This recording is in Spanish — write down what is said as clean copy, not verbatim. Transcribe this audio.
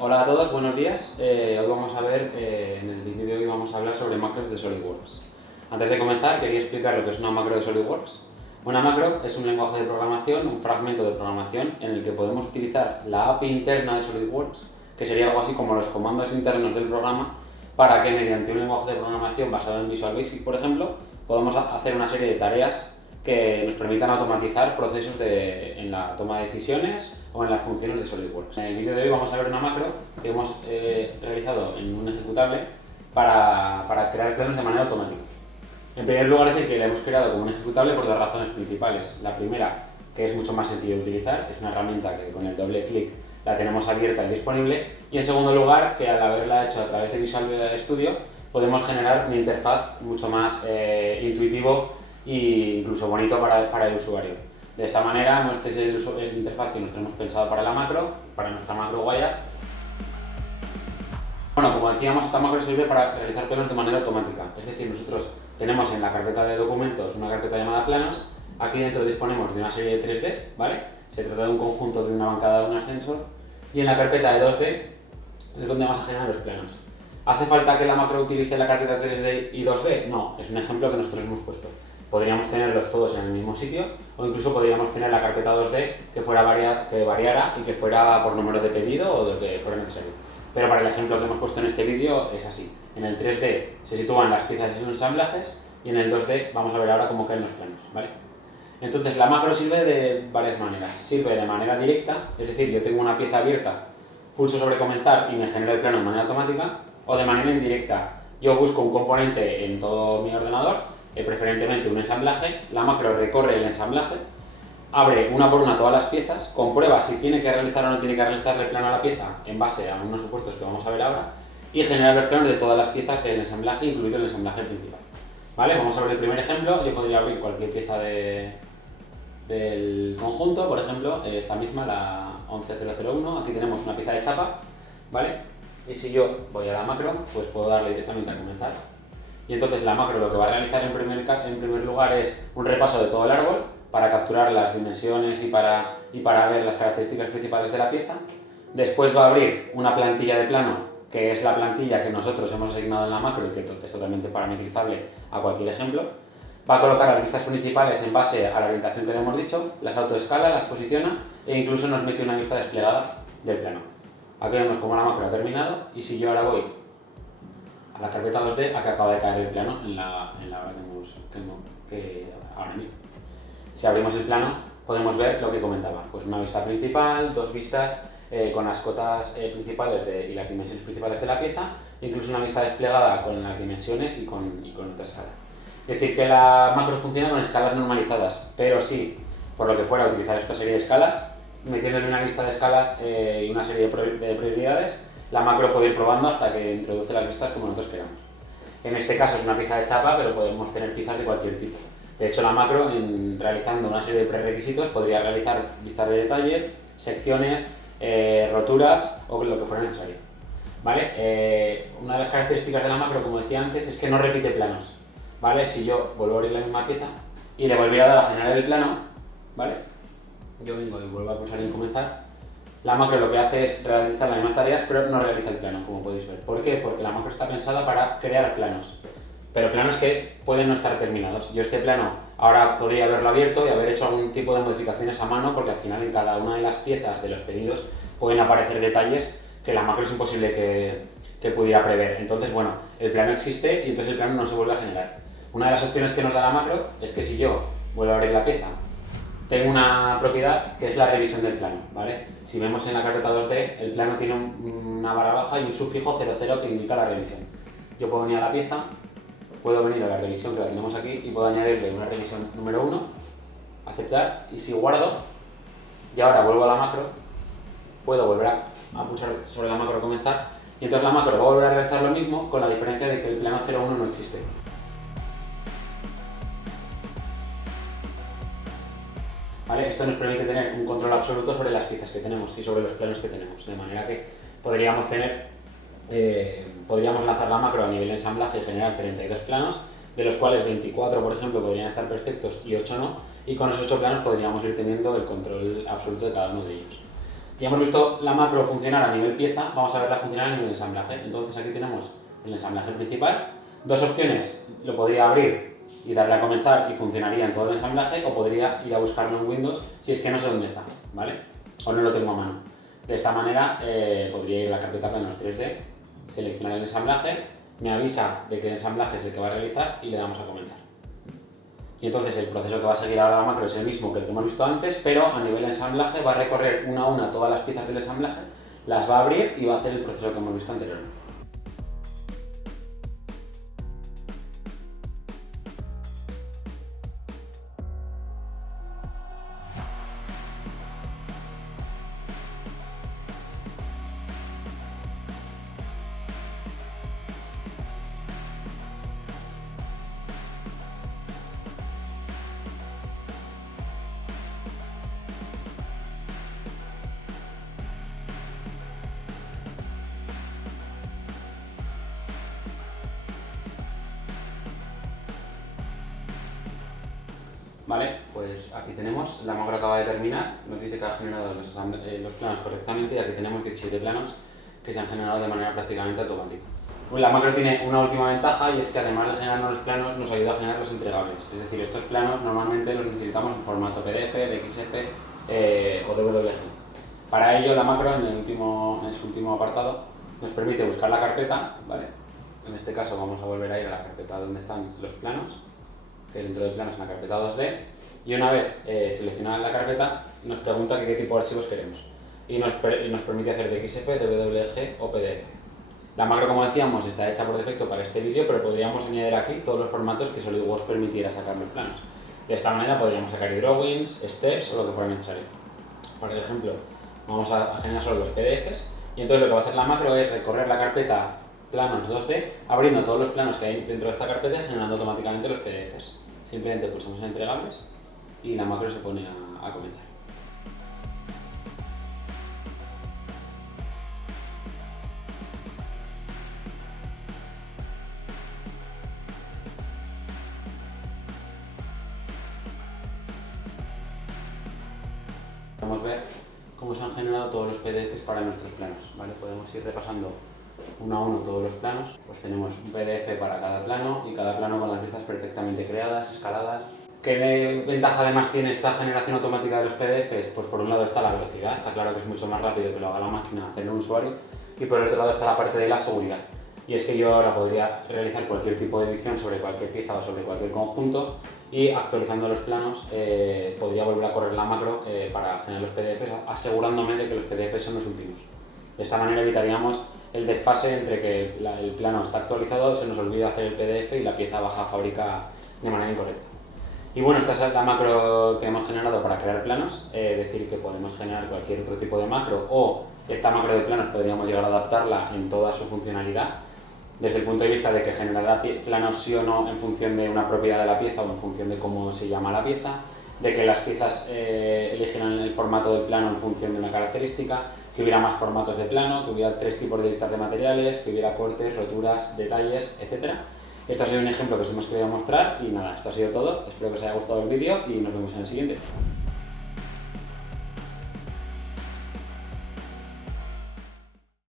Hola a todos, buenos días. Hoy vamos a ver, en el vídeo de hoy vamos a hablar sobre macros de SolidWorks. Antes de comenzar, quería explicar lo que es una macro de SolidWorks. Una macro es un lenguaje de programación, un fragmento de programación en el que podemos utilizar la API interna de SolidWorks, que sería algo así como los comandos internos del programa, para que mediante un lenguaje de programación basado en Visual Basic, por ejemplo, podamos hacer una serie de tareas que nos permitan automatizar procesos en la toma de decisiones o en las funciones de SolidWorks. En el vídeo de hoy vamos a ver una macro que hemos realizado en un ejecutable para crear planos de manera automática. En primer lugar, decir que la hemos creado como un ejecutable por dos razones principales. La primera, que es mucho más sencillo de utilizar, es una herramienta que con el doble clic la tenemos abierta y disponible. Y en segundo lugar, que al haberla hecho a través de Visual Studio podemos generar una interfaz mucho más intuitivo e incluso bonito para el usuario. De esta manera, este es el interfaz que nos tenemos pensado para la macro, para nuestra macro Wire. Bueno, como decíamos, esta macro sirve para realizar planos de manera automática. Es decir, nosotros tenemos en la carpeta de documentos una carpeta llamada planos. Aquí dentro disponemos de una serie de 3Ds, ¿vale? Se trata de un conjunto de una bancada de un ascensor. Y en la carpeta de 2D es donde vamos a generar los planos. ¿Hace falta que la macro utilice la carpeta 3D y 2D? No, es un ejemplo que nosotros hemos puesto. Podríamos tenerlos todos en el mismo sitio o incluso podríamos tener la carpeta 2D que variara y que fuera por número de pedido o de lo que fuera necesario. Pero para el ejemplo que hemos puesto en este vídeo es así. En el 3D se sitúan las piezas y los ensamblajes y en el 2D vamos a ver ahora cómo caen los planos, ¿vale? Entonces la macro sirve de varias maneras. Sirve de manera directa, es decir, yo tengo una pieza abierta, pulso sobre comenzar y me genera el plano de manera automática, o de manera indirecta. Yo busco un componente en todo mi ordenador, preferentemente un ensamblaje, la macro recorre el ensamblaje, abre una por una todas las piezas, comprueba si tiene que realizar o no tiene que realizarle el plano a la pieza en base a unos supuestos que vamos a ver ahora y genera los planos de todas las piezas del ensamblaje, incluido el ensamblaje principal. ¿Vale? Vamos a ver el primer ejemplo. Yo podría abrir cualquier pieza del conjunto, por ejemplo, esta misma, la 11001. Aquí tenemos una pieza de chapa, ¿vale? Y si yo voy a la macro, pues puedo darle directamente a comenzar. Y entonces la macro lo que va a realizar en primer lugar es un repaso de todo el árbol para capturar las dimensiones y para ver las características principales de la pieza. Después va a abrir una plantilla de plano, que es la plantilla que nosotros hemos asignado en la macro y que es totalmente parametrizable a cualquier ejemplo. Va a colocar las vistas principales en base a la orientación que le hemos dicho, las autoescala, las posiciona e incluso nos mete una vista desplegada del plano. Aquí vemos cómo la macro ha terminado y si yo ahora voy a la carpeta 2D, aquí acaba de caer el plano en la que ahora mismo. Si abrimos el plano, podemos ver lo que comentaba, pues una vista principal, dos vistas con las cotas principales y las dimensiones principales de la pieza, incluso una vista desplegada con las dimensiones y con otra escala. Es decir, que la macro funciona con escalas normalizadas, pero si por lo que fuera utilizar esta serie de escalas, metiéndole una lista de escalas y una serie de prioridades, la macro puede ir probando hasta que introduce las vistas como nosotros queramos. En este caso es una pieza de chapa, pero podemos tener piezas de cualquier tipo. De hecho, la macro, realizando una serie de prerequisitos, podría realizar vistas de detalle, secciones, roturas o lo que fuera necesario. ¿Vale? Una de las características de la macro, como decía antes, es que no repite planos. ¿Vale? Si yo vuelvo a abrir la misma pieza y le volviera a dar a generar el plano, ¿vale? Yo vengo y vuelvo a pulsar en comenzar. La macro lo que hace es realizar las mismas tareas, pero no realiza el plano, como podéis ver. ¿Por qué? Porque la macro está pensada para crear planos, pero planos que pueden no estar terminados. Yo este plano ahora podría haberlo abierto y haber hecho algún tipo de modificaciones a mano, porque al final en cada una de las piezas de los pedidos pueden aparecer detalles que la macro es imposible que pudiera prever. Entonces, bueno, el plano existe y entonces el plano no se vuelve a generar. Una de las opciones que nos da la macro es que si yo vuelvo a abrir la pieza, tengo una propiedad que es la revisión del plano, ¿vale? Si vemos en la carpeta 2D, el plano tiene una barra baja y un sufijo 00 que indica la revisión. Yo puedo venir a la pieza, puedo venir a la revisión que la tenemos aquí y puedo añadirle una revisión número 1, aceptar, y si guardo, y ahora vuelvo a la macro, puedo volver a pulsar sobre la macro comenzar, y entonces la macro va a volver a realizar lo mismo con la diferencia de que el plano 01 no existe. ¿Vale? Esto nos permite tener un control absoluto sobre las piezas que tenemos y sobre los planos que tenemos, de manera que podríamos lanzar la macro a nivel de ensamblaje y generar 32 planos, de los cuales 24, por ejemplo, podrían estar perfectos y 8 no, y con esos 8 planos podríamos ir teniendo el control absoluto de cada uno de ellos. Ya hemos visto la macro funcionar a nivel pieza, vamos a verla funcionar a nivel ensamblaje. Entonces aquí tenemos el ensamblaje principal. Dos opciones, lo podría abrir y darle a comenzar y funcionaría en todo el ensamblaje, o podría ir a buscarlo en Windows si es que no sé dónde está, ¿vale? O no lo tengo a mano. De esta manera podría ir a la carpeta planos 3D, seleccionar el ensamblaje, me avisa de que el ensamblaje es el que va a realizar y le damos a comenzar. Y entonces el proceso que va a seguir ahora la macro es el mismo que el que hemos visto antes, pero a nivel de ensamblaje va a recorrer una a una todas las piezas del ensamblaje, las va a abrir y va a hacer el proceso que hemos visto anteriormente. Vale, pues aquí tenemos, la macro acaba de terminar, nos dice que ha generado los planos correctamente y aquí tenemos 17 planos que se han generado de manera prácticamente automática. La macro tiene una última ventaja y es que además de generarnos los planos nos ayuda a generar los entregables, es decir, estos planos normalmente los necesitamos en formato PDF, DXF o DWG. Para ello la macro en su último apartado nos permite buscar la carpeta, ¿vale? En este caso vamos a volver a ir a la carpeta donde están los planos, que dentro del plano es la carpeta 2D, y una vez seleccionada la carpeta nos pregunta qué tipo de archivos queremos y nos permite hacer DXF, DWG o PDF. La macro, como decíamos, está hecha por defecto para este vídeo, pero podríamos añadir aquí todos los formatos que SolidWorks permitiera sacar los planos. De esta manera podríamos sacar drawings, steps o lo que fuera necesario. Por ejemplo, vamos a generar solo los PDFs y entonces lo que va a hacer la macro es recorrer la carpeta planos 2D, abriendo todos los planos que hay dentro de esta carpeta y generando automáticamente los PDFs. Simplemente pulsamos en entregables y la macro se pone a comenzar. Podemos ver cómo se han generado todos los PDFs para nuestros planos, ¿vale? Podemos ir repasando uno a uno todos los planos. Pues tenemos un PDF para cada plano y cada plano con las listas perfectamente creadas, escaladas. ¿Qué ventaja además tiene esta generación automática de los PDFs? Pues por un lado está la velocidad, está claro que es mucho más rápido que lo haga la máquina hacerlo un usuario, y por el otro lado está la parte de la seguridad. Y es que yo ahora podría realizar cualquier tipo de edición sobre cualquier pieza o sobre cualquier conjunto y actualizando los planos podría volver a correr la macro para generar los PDFs, asegurándome de que los PDFs son los últimos. De esta manera evitaríamos el desfase entre que el plano está actualizado, se nos olvida hacer el PDF y la pieza baja a fábrica de manera incorrecta. Y bueno, esta es la macro que hemos generado para crear planos, decir que podemos generar cualquier otro tipo de macro, o esta macro de planos podríamos llegar a adaptarla en toda su funcionalidad, desde el punto de vista de que generará planos sí o no en función de una propiedad de la pieza o en función de cómo se llama la pieza, de que las piezas eligieran el formato del plano en función de una característica, que hubiera más formatos de plano, que hubiera 3 tipos de listas de materiales, que hubiera cortes, roturas, detalles, etc. Esto ha sido un ejemplo que os hemos querido mostrar y nada, esto ha sido todo. Espero que os haya gustado el vídeo y nos vemos en el siguiente.